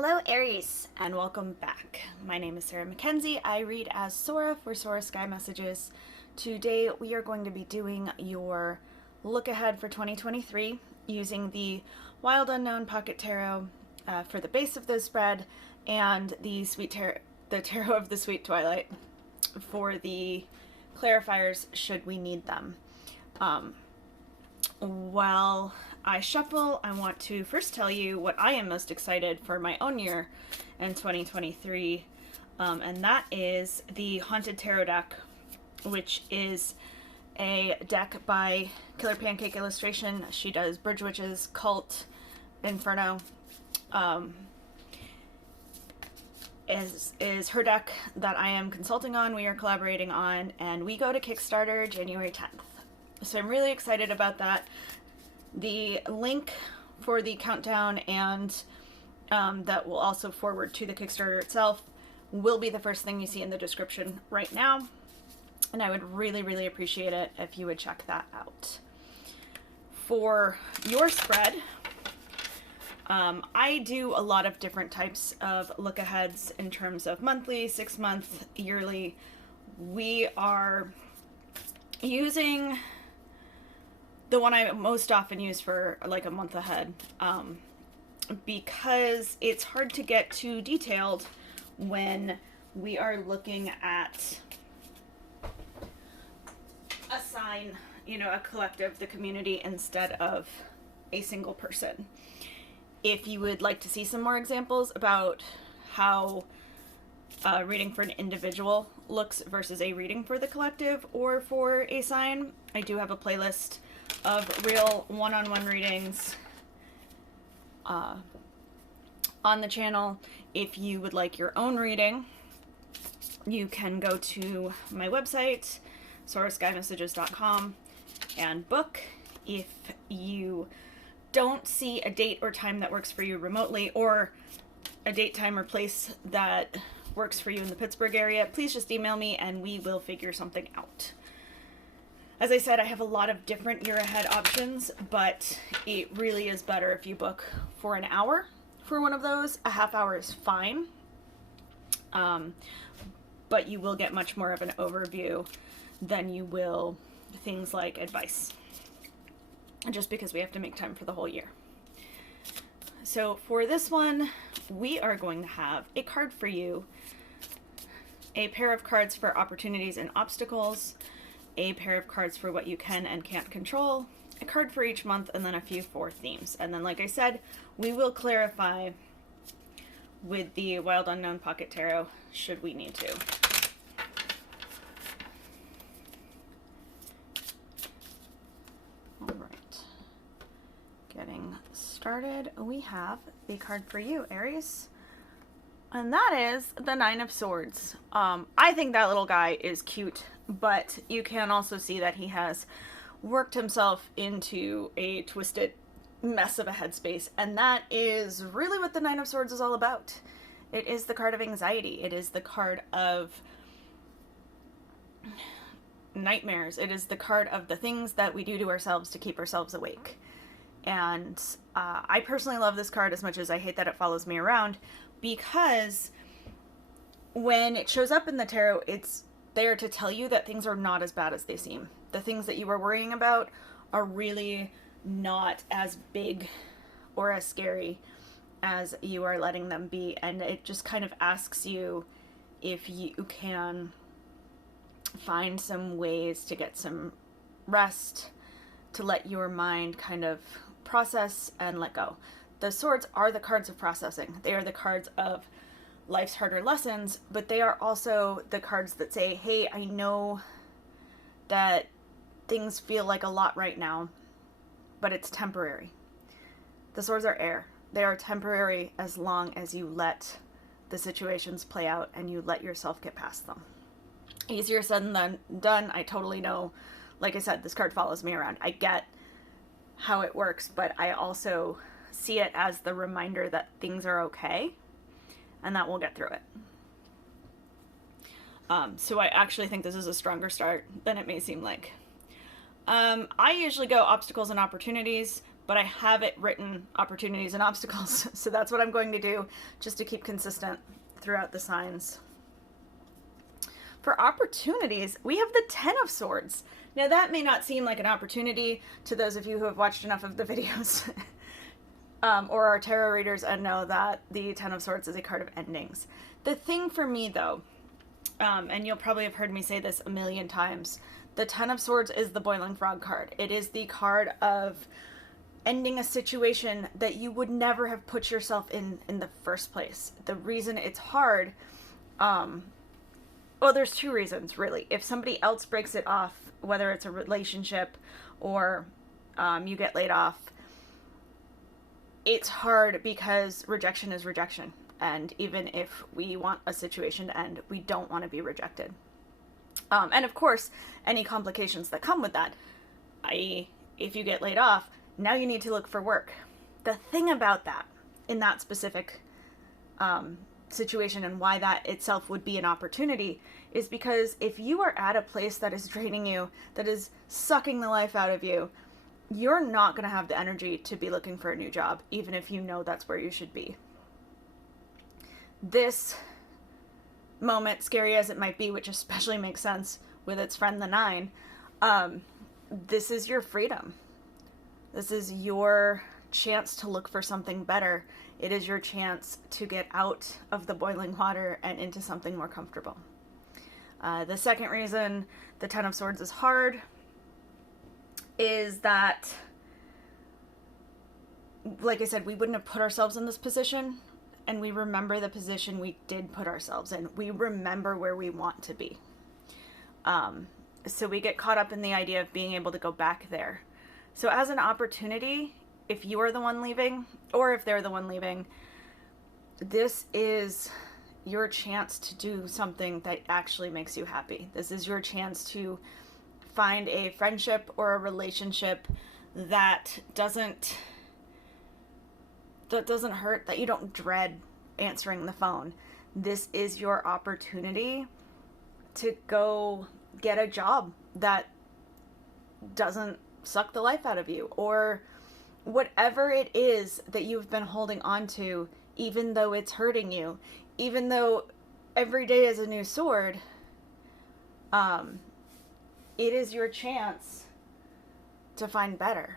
Hello Aries, and welcome back. My name is Sarah Mackenzie. I read as Sora for Sora Sky Messages. Today we are going to be doing your look ahead for 2023 using the Wild Unknown Pocket Tarot for the base of the spread and the Tarot of the Sweet Twilight for the clarifiers should we need them. While I shuffle, I want to first tell you what I am most excited for my own year in 2023, and that is the Haunted Tarot deck, which is a deck by Killer Pancake Illustration. She does Bridge Witches, Cult, Inferno. Is her deck that I am consulting on, we are collaborating on, and we go to Kickstarter January 10th. So I'm really excited about that. The link for the countdown and that will also forward to the Kickstarter itself will be the first thing you see in the description right now. And I would really, really appreciate it if you would check that out. For your spread, I do a lot of different types of look-aheads in terms of monthly, 6-month, yearly. We are using the one I most often use for like a month ahead, because it's hard to get too detailed when we are looking at a sign, a collective, the community, instead of a single person. If you would like to see some more examples about how reading for an individual looks versus a reading for the collective or for a sign, I do have a playlist of real one-on-one readings on the channel. If you would like your own reading, you can go to my website, sorasskymessages.com, and book. If you don't see a date or time that works for you remotely, or a date, time, or place that works for you in the Pittsburgh area, please just email me and we will figure something out. As I said, I have a lot of different year ahead options, but it really is better if you book for an hour for one of those. A half hour is fine, but you will get much more of an overview than you will things like advice, just because we have to make time for the whole year. So for this one, we are going to have a card for you, a pair of cards for opportunities and obstacles, a pair of cards for what you can and can't control, a card for each month, and then a few for themes. And then, like I said, we will clarify with the Wild Unknown Pocket Tarot should we need to. All right. Getting started, we have a card for you, Aries. And that is the Nine of Swords. I think that little guy is cute, but you can also see that he has worked himself into a twisted mess of a headspace, and that is really what the Nine of Swords is all about. It is the card of anxiety. It is the card of nightmares. It is the card of the things that we do to ourselves to keep ourselves awake. And I personally love this card as much as I hate that it follows me around, because when it shows up in the tarot, it's there to tell you that things are not as bad as they seem. The things that you are worrying about are really not as big or as scary as you are letting them be. And it just kind of asks you if you can find some ways to get some rest, to let your mind kind of process and let go. The swords are the cards of processing. They are the cards of life's harder lessons, but they are also the cards that say, hey, I know that things feel like a lot right now, but it's temporary. The swords are air. They are temporary as long as you let the situations play out and you let yourself get past them. Easier said than done. I totally know. Like I said, this card follows me around. I get how it works, but I also see it as the reminder that things are okay and that we'll get through it. So I actually think this is a stronger start than it may seem like. I usually go obstacles and opportunities, but I have it written opportunities and obstacles. So that's what I'm going to do, just to keep consistent throughout the signs. For opportunities, we have the Ten of Swords. Now that may not seem like an opportunity to those of you who have watched enough of the videos or are tarot readers and know that the Ten of Swords is a card of endings. The thing for me though, and you'll probably have heard me say this a million times, the Ten of Swords is the Boiling Frog card. It is the card of ending a situation that you would never have put yourself in the first place. The reason it's hard, well, there's two reasons really. If somebody else breaks it off, whether it's a relationship or you get laid off, it's hard because rejection is rejection. And even if we want a situation to end, we don't want to be rejected. And of course, any complications that come with that, i.e., if you get laid off, now you need to look for work. The thing about that, in that specific situation, and why that itself would be an opportunity, is because if you are at a place that is draining you, that is sucking the life out of you, you're not going to have the energy to be looking for a new job, even if you know that's where you should be. This moment, scary as it might be, which especially makes sense with its friend the Nine, this is your freedom. This is your chance to look for something better. It is your chance to get out of the boiling water and into something more comfortable. The second reason the Ten of Swords is hard is that, like I said, we wouldn't have put ourselves in this position, and we remember the position we did put ourselves in. We remember where we want to be. So we get caught up in the idea of being able to go back there. So as an opportunity, if you are the one leaving, or if they're the one leaving, this is your chance to do something that actually makes you happy. This is your chance to find a friendship or a relationship that doesn't hurt, that you don't dread answering the phone. This is your opportunity to go get a job that doesn't suck the life out of you, or whatever it is that you've been holding on to, even though it's hurting you, even though every day is a new sword, it is your chance to find better.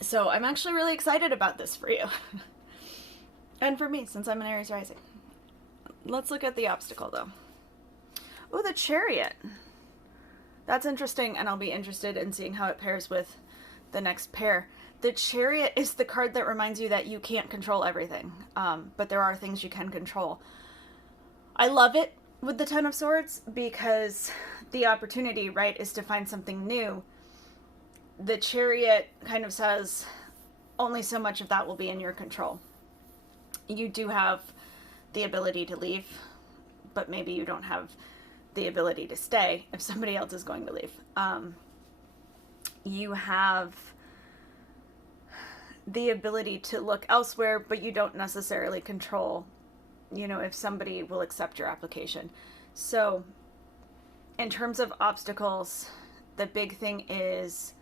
So I'm actually really excited about this for you. And for me, since I'm an Aries rising. Let's look at the obstacle though. Oh, the Chariot. That's interesting, and I'll be interested in seeing how it pairs with the next pair. The Chariot is the card that reminds you that you can't control everything, but there are things you can control. I love it with the Ten of Swords because the opportunity, right, is to find something new. The Chariot kind of says only so much of that will be in your control. You do have the ability to leave, but maybe you don't have the ability to stay if somebody else is going to leave. You have the ability to look elsewhere, but you don't necessarily control, if somebody will accept your application. So in terms of obstacles, the big thing is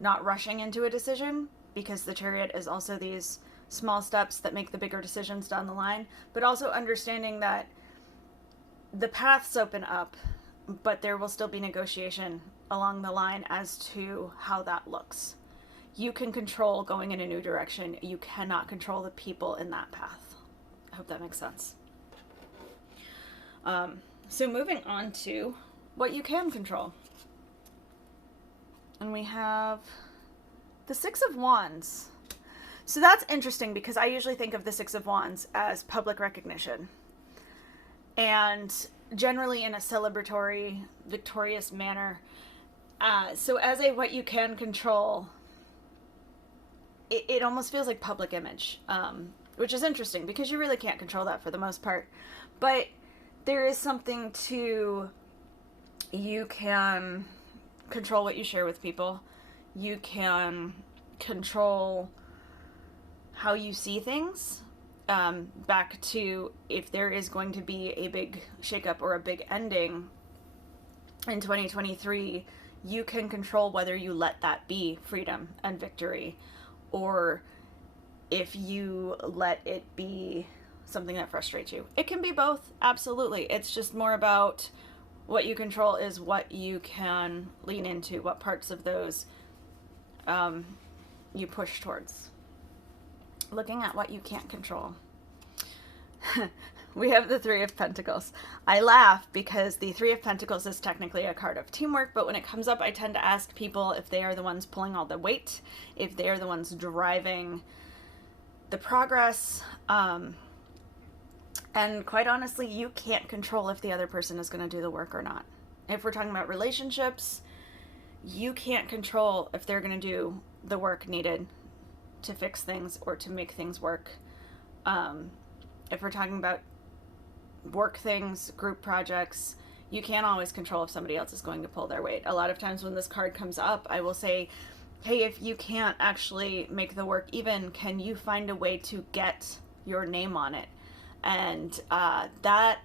not rushing into a decision, because the Chariot is also these small steps that make the bigger decisions down the line, but also understanding that the paths open up, but there will still be negotiation along the line as to how that looks. You can control going in a new direction. You cannot control the people in that path. I hope that makes sense. So moving on to what you can control. And we have the Six of Wands. So that's interesting because I usually think of the Six of Wands as public recognition. And generally in a celebratory, victorious manner. So as a what you can control, it almost feels like public image, which is interesting because you really can't control that for the most part. But there is something to, you can control what you share with people. You can control how you see things. Back to if there is going to be a big shakeup or a big ending in 2023, you can control whether you let that be freedom and victory, or if you let it be something that frustrates you. It can be both, absolutely. It's just more about what you control is what you can lean into, what parts of those you push towards. Looking at what you can't control. We have the Three of Pentacles. I laugh because the Three of Pentacles is technically a card of teamwork, but when it comes up, I tend to ask people if they are the ones pulling all the weight, if they are the ones driving the progress. And quite honestly, you can't control if the other person is going to do the work or not. If we're talking about relationships, you can't control if they're going to do the work needed to fix things or to make things work. If we're talking about work things, group projects, you can't always control if somebody else is going to pull their weight. A lot of times when this card comes up, I will say, hey, if you can't actually make the work even, can you find a way to get your name on it? And that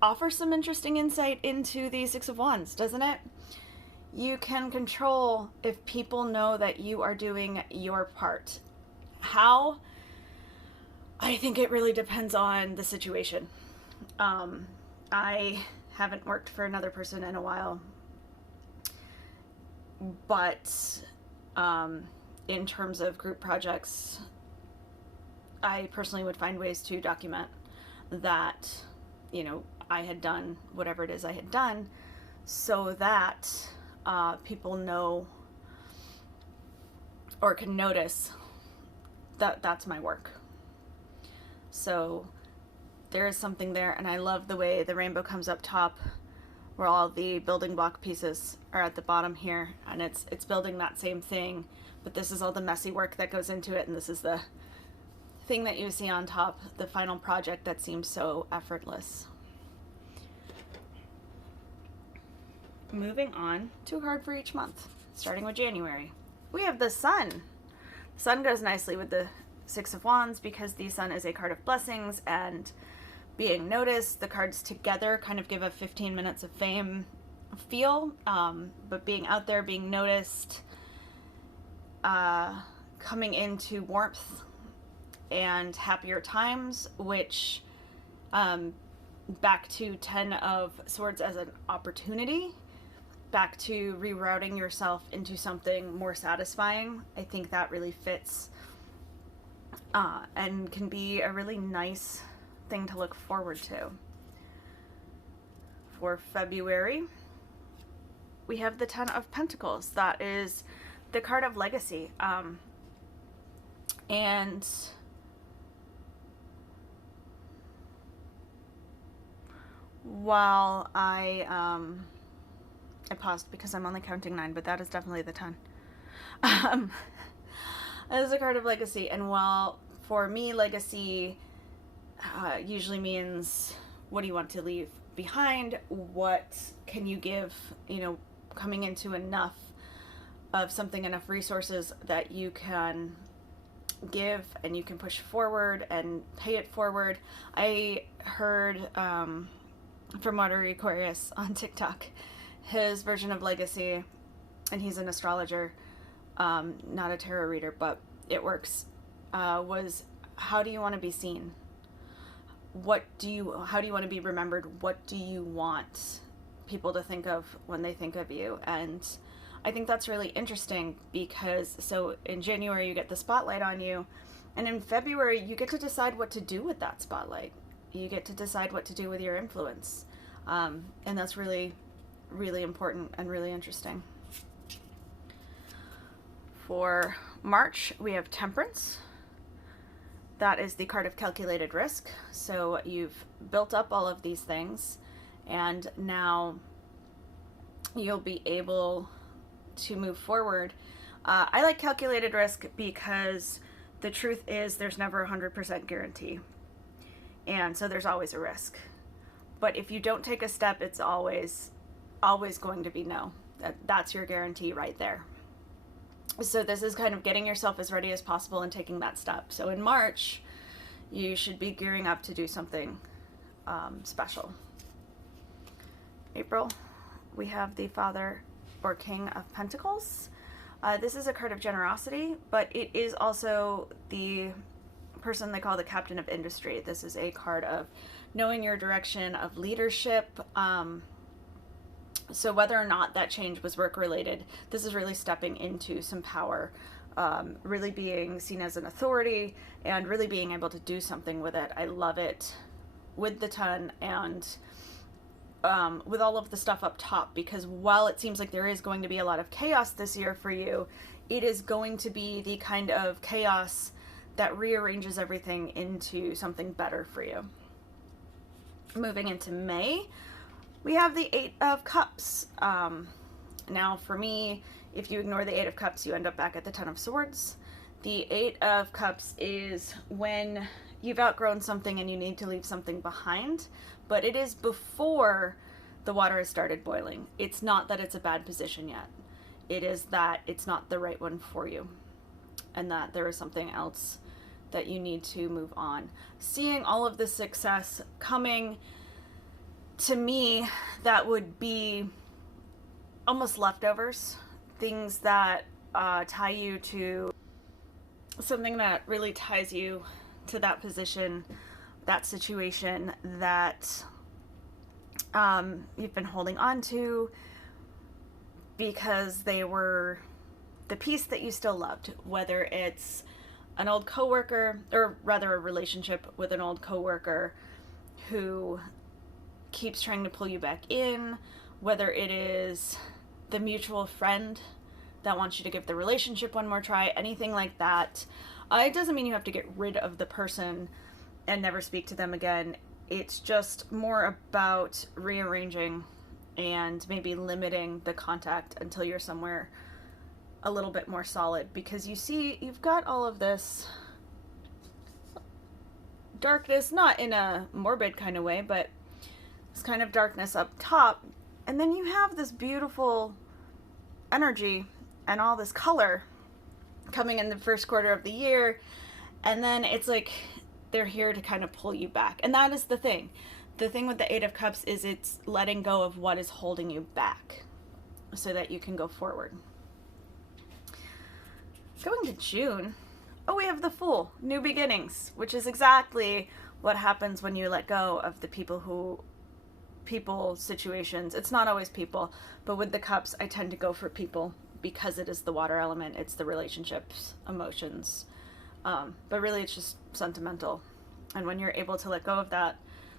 offers some interesting insight into the Six of Wands, doesn't it? You can control if people know that you are doing your part. How? I think it really depends on the situation. I haven't worked for another person in a while, but in terms of group projects, I personally would find ways to document that, you know, I had done whatever it is I had done, so that people know or can notice that that's my work. So there is something there, and I love the way the rainbow comes up top where all the building block pieces are at the bottom here, and it's building that same thing, but this is all the messy work that goes into it, and this is the thing that you see on top, the final project that seems so effortless. Moving on to a card for each month, starting with January. We have the Sun. The Sun goes nicely with the Six of Wands because the Sun is a card of blessings and being noticed. The cards together kind of give a 15 minutes of fame feel, but being out there, being noticed, coming into warmth and happier times, which back to 10 of Swords as an opportunity, back to rerouting yourself into something more satisfying. I think that really fits and can be a really nice thing to look forward to. For February, we have the Ten of Pentacles. That is the card of legacy. And while I paused because I'm only counting 9, but that is definitely the 10. It is a card of legacy, and while for me legacy usually means what do you want to leave behind, what can you give, you know, coming into enough of something, enough resources that you can give and you can push forward and pay it forward. I heard from Watery Aquarius on TikTok, his version of legacy, and he's an astrologer, not a tarot reader, but it works, was how do you want to be seen? How do you want to be remembered? What do you want people to think of when they think of you? And I think that's really interesting because, so in January you get the spotlight on you, and in February you get to decide what to do with that spotlight. You get to decide what to do with your influence. And that's really, really important and really interesting. For March, we have Temperance. That is the card of calculated risk. So you've built up all of these things, and now you'll be able to move forward. I like calculated risk because the truth is there's never a 100% guarantee. And so there's always a risk. But if you don't take a step, it's always going to be no. That's your guarantee right there. So this is kind of getting yourself as ready as possible and taking that step. So in March, you should be gearing up to do something special. April, we have the Father or King of Pentacles. This is a card of generosity, but it is also the person they call the captain of industry. This is a card of knowing your direction, of leadership. So whether or not that change was work related, this is really stepping into some power, really being seen as an authority and really being able to do something with it. I love it with the ton and with all of the stuff up top, because while it seems like there is going to be a lot of chaos this year for you, it is going to be the kind of chaos that rearranges everything into something better for you. Moving into May, we have the Eight of Cups. Now for me, if you ignore the Eight of Cups, you end up back at the Ten of Swords. The Eight of Cups is when you've outgrown something and you need to leave something behind, but it is before the water has started boiling. It's not that it's a bad position yet. It is that it's not the right one for you, and that there is something else that you need to move on. Seeing all of the success coming, to me, that would be almost leftovers, things that tie you to something that really ties you to that position, that situation that you've been holding on to because they were the piece that you still loved, whether it's an old coworker, or rather a relationship with an old coworker who keeps trying to pull you back in, whether it is the mutual friend that wants you to give the relationship one more try, anything like that. It doesn't mean you have to get rid of the person and never speak to them again. It's just more about rearranging and maybe limiting the contact until you're somewhere a little bit more solid, because you see you've got all of this darkness, not in a morbid kind of way, but this kind of darkness up top, and then you have this beautiful energy and all this color coming in the first quarter of the year, and then it's like they're here to kind of pull you back. And that is the thing with the Eight of Cups is it's letting go of what is holding you back so that you can go forward. Going to June, we have the Fool, new beginnings, which is exactly what happens when you let go of the people, situations. It's not always people, but with the cups, I tend to go for people because it is the water element. It's the relationships, emotions, but really it's just sentimental. And when you're able to let go of that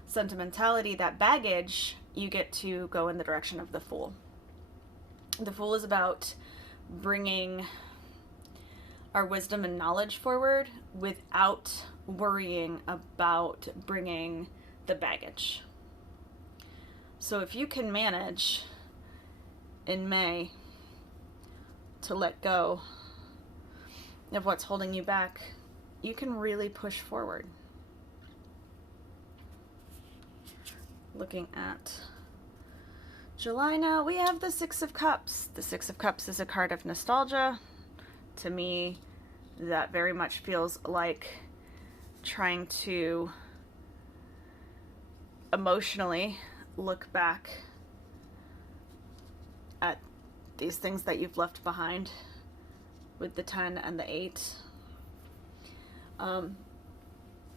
sentimentality, that baggage, you get to go in the direction of the Fool. The Fool is about bringing our wisdom and knowledge forward without worrying about bringing the baggage. So if you can manage in May to let go of what's holding you back, you can really push forward. Looking at July now, we have the Six of Cups. The Six of Cups is a card of nostalgia. To me, that very much feels like trying to emotionally look back at these things that you've left behind with the 10 and the 8.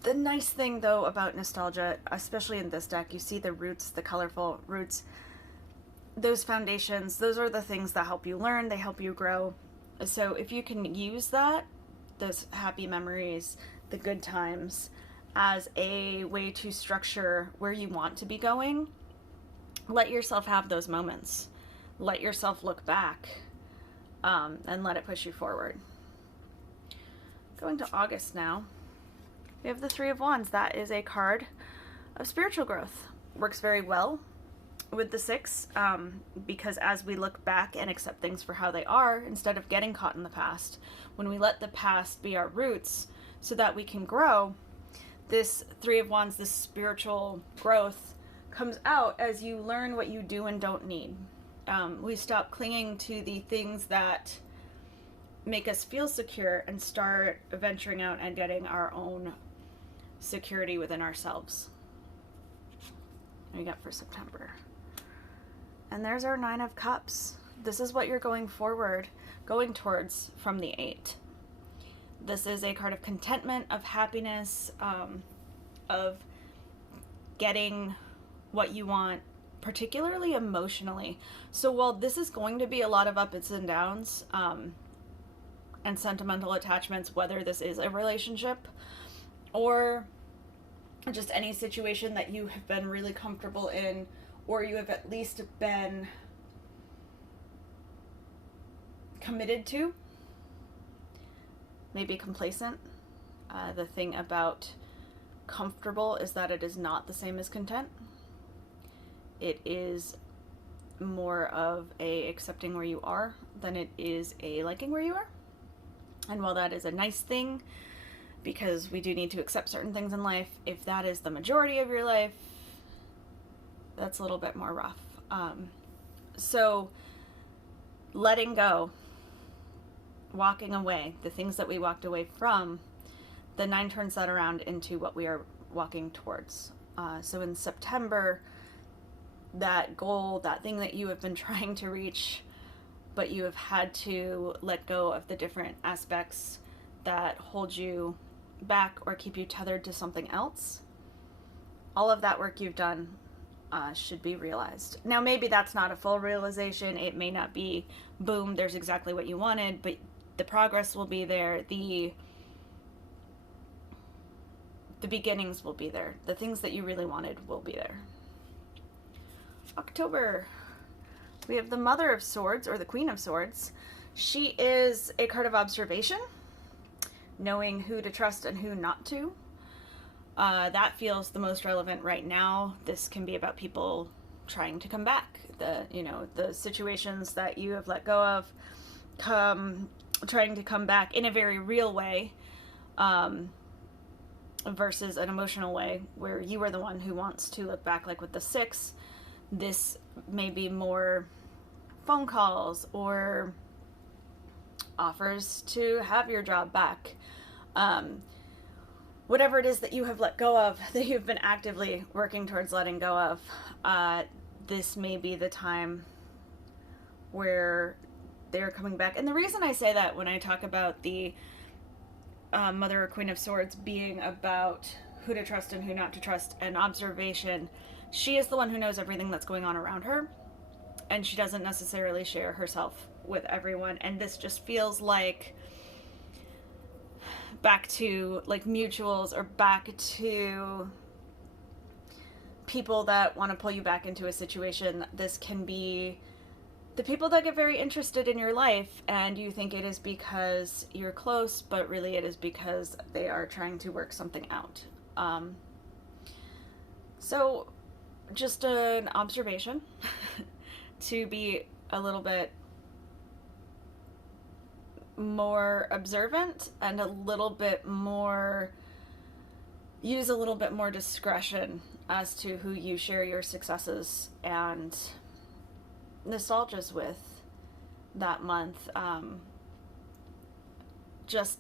The nice thing, though, about nostalgia, especially in this deck, you see the roots, the colorful roots. Those foundations, those are the things that help you learn, they help you grow. So if you can use that, those happy memories, the good times, as a way to structure where you want to be going, let yourself have those moments. Let yourself look back, and let it push you forward. Going to August now, we have the Three of Wands. That is a card of spiritual growth. Works very well with the 6, because as we look back and accept things for how they are, instead of getting caught in the past, when we let the past be our roots so that we can grow, this Three of Wands, this spiritual growth, comes out as you learn what you do and don't need. We stop clinging to the things that make us feel secure and start venturing out and getting our own security within ourselves. What do we got for September? And there's our Nine of Cups. This is what you're going towards from the 8. This is a card of contentment, of happiness, of getting what you want, particularly emotionally. So while this is going to be a lot of ups and downs, and sentimental attachments, whether this is a relationship or just any situation that you have been really comfortable in, or you have at least been committed to, maybe complacent. The thing about comfortable is that it is not the same as content. It is more of a accepting where you are than it is a liking where you are. And while that is a nice thing, because we do need to accept certain things in life, if that is the majority of your life, that's a little bit more rough. So letting go, walking away, the things that we walked away from, the 9 turns that around into what we are walking towards. So in September, that goal, that thing that you have been trying to reach, but you have had to let go of the different aspects that hold you back or keep you tethered to something else. All of that work you've done should be realized. Now, maybe that's not a full realization. It may not be, boom, there's exactly what you wanted, but the progress will be there. The beginnings will be there. The things that you really wanted will be there. October, we have the Mother of Swords, or the Queen of Swords. She is a card of observation, knowing who to trust and who not to. That feels the most relevant right now. This can be about people trying to come back. The situations that you have let go of, trying to come back in a very real way, versus an emotional way where you are the one who wants to look back. Like with the 6, this may be more phone calls or offers to have your job back. Whatever it is that you have let go of, that you've been actively working towards letting go of, this may be the time where they're coming back. And the reason I say that when I talk about the Mother or Queen of Swords being about who to trust and who not to trust and observation, she is the one who knows everything that's going on around her, and she doesn't necessarily share herself with everyone. And this just feels like back to like mutuals, or back to people that want to pull you back into a situation. This can be the people that get very interested in your life, and you think it is because you're close, but really it is because they are trying to work something out. So just an observation to be a little bit more observant and use a little bit more discretion as to who you share your successes and nostalgias with that month. Just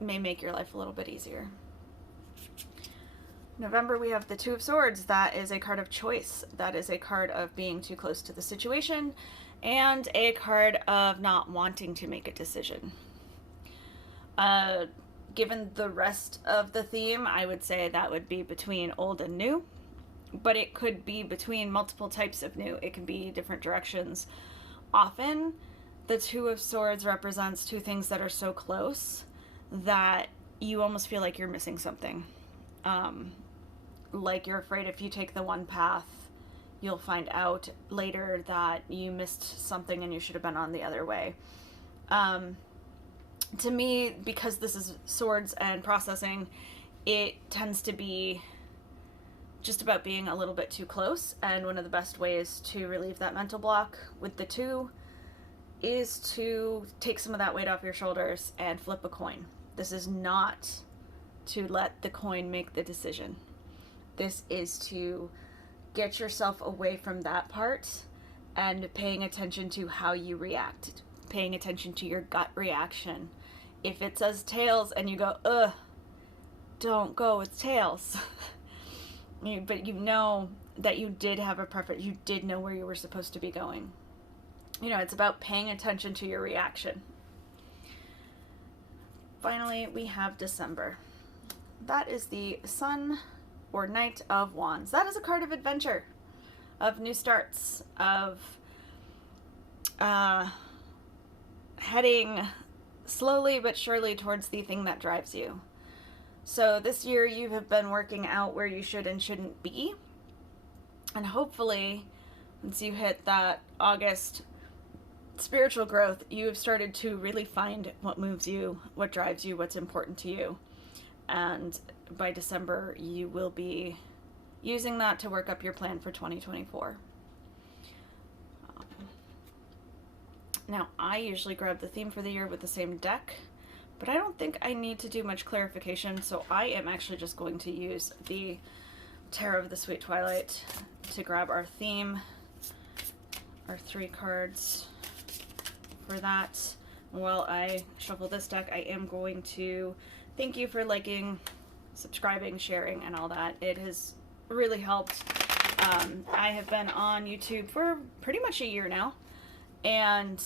may make your life a little bit easier. November, we have the 2 of Swords. That is a card of choice. That is a card of being too close to the situation, and a card of not wanting to make a decision. Given the rest of the theme, I would say that would be between old and new, but it could be between multiple types of new. It can be different directions. Often, the 2 of Swords represents 2 things that are so close that you almost feel like you're missing something. Like you're afraid if you take the one path, you'll find out later that you missed something and you should have been on the other way. To me, because this is swords and processing, it tends to be just about being a little bit too close, and one of the best ways to relieve that mental block with the 2 is to take some of that weight off your shoulders and flip a coin. This is not to let the coin make the decision. This is to get yourself away from that part and paying attention to how you react, paying attention to your gut reaction. If it says tails and you go, ugh, don't go with tails. But you know that you did have a preference. You did know where you were supposed to be going. You know, it's about paying attention to your reaction. Finally, we have December. That is the Sun or Knight of Wands. That is a card of adventure, of new starts, of heading slowly but surely towards the thing that drives you. So this year you have been working out where you should and shouldn't be. And hopefully, once you hit that August spiritual growth, you have started to really find what moves you, what drives you, what's important to you. And by December, you will be using that to work up your plan for 2024. Now, I usually grab the theme for the year with the same deck, but I don't think I need to do much clarification, so I am actually just going to use the Tarot of the Sweet Twilight to grab our theme, our 3 cards for that. While I shuffle this deck, I am going to thank you for liking, subscribing, sharing, and all that. It has really helped. I have been on YouTube for pretty much a year now, and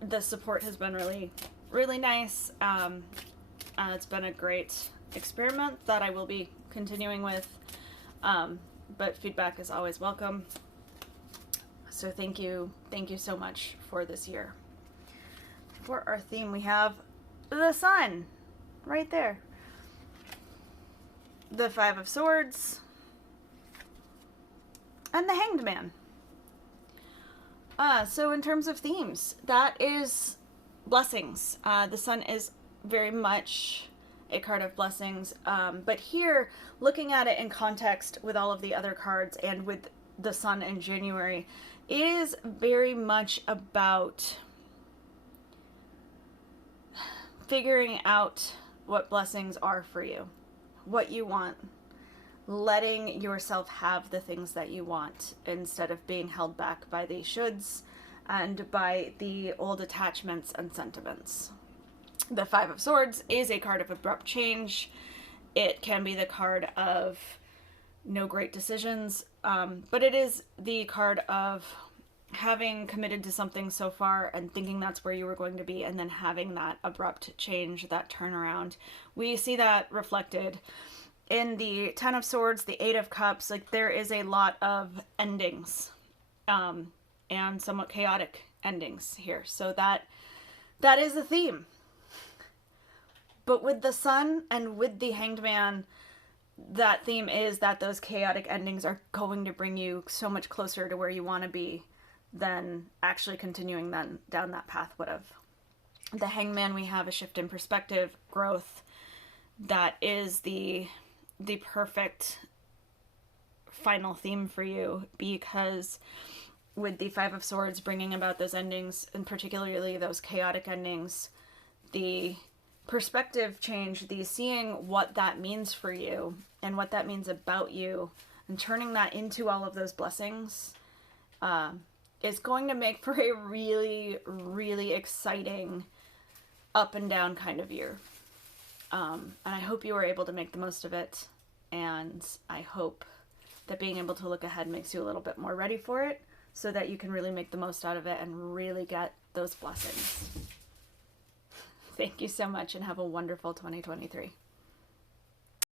the support has been really, really nice. It's been a great experiment that I will be continuing with, but feedback is always welcome. So thank you so much for this year. For our theme, we have the Sun right there, the 5 of Swords, and the Hanged Man. So in terms of themes, that is blessings. The Sun is very much a card of blessings, but here, looking at it in context with all of the other cards and with the Sun in January, is very much about figuring out what blessings are for you, what you want, letting yourself have the things that you want instead of being held back by the shoulds and by the old attachments and sentiments. The 5 of Swords is a card of abrupt change. It can be the card of no great decisions, but it is the card of having committed to something so far and thinking that's where you were going to be, and then having that abrupt change, that turnaround. We see that reflected in the 10 of Swords, the 8 of Cups. Like, there is a lot of endings, and somewhat chaotic endings here. So that is a theme. But with the Sun and with the Hanged Man, that theme is that those chaotic endings are going to bring you so much closer to where you want to be than actually continuing then down that path would have. The Hanged Man, we have a shift in perspective, growth. That is the perfect final theme for you, because with the 5 of Swords bringing about those endings, and particularly those chaotic endings, the perspective change, the seeing what that means for you and what that means about you, and turning that into all of those blessings, is going to make for a really, really exciting up and down kind of year. And I hope you were able to make the most of it, and I hope that being able to look ahead makes you a little bit more ready for it, so that you can really make the most out of it and really get those blessings. Thank you so much, and have a wonderful 2023.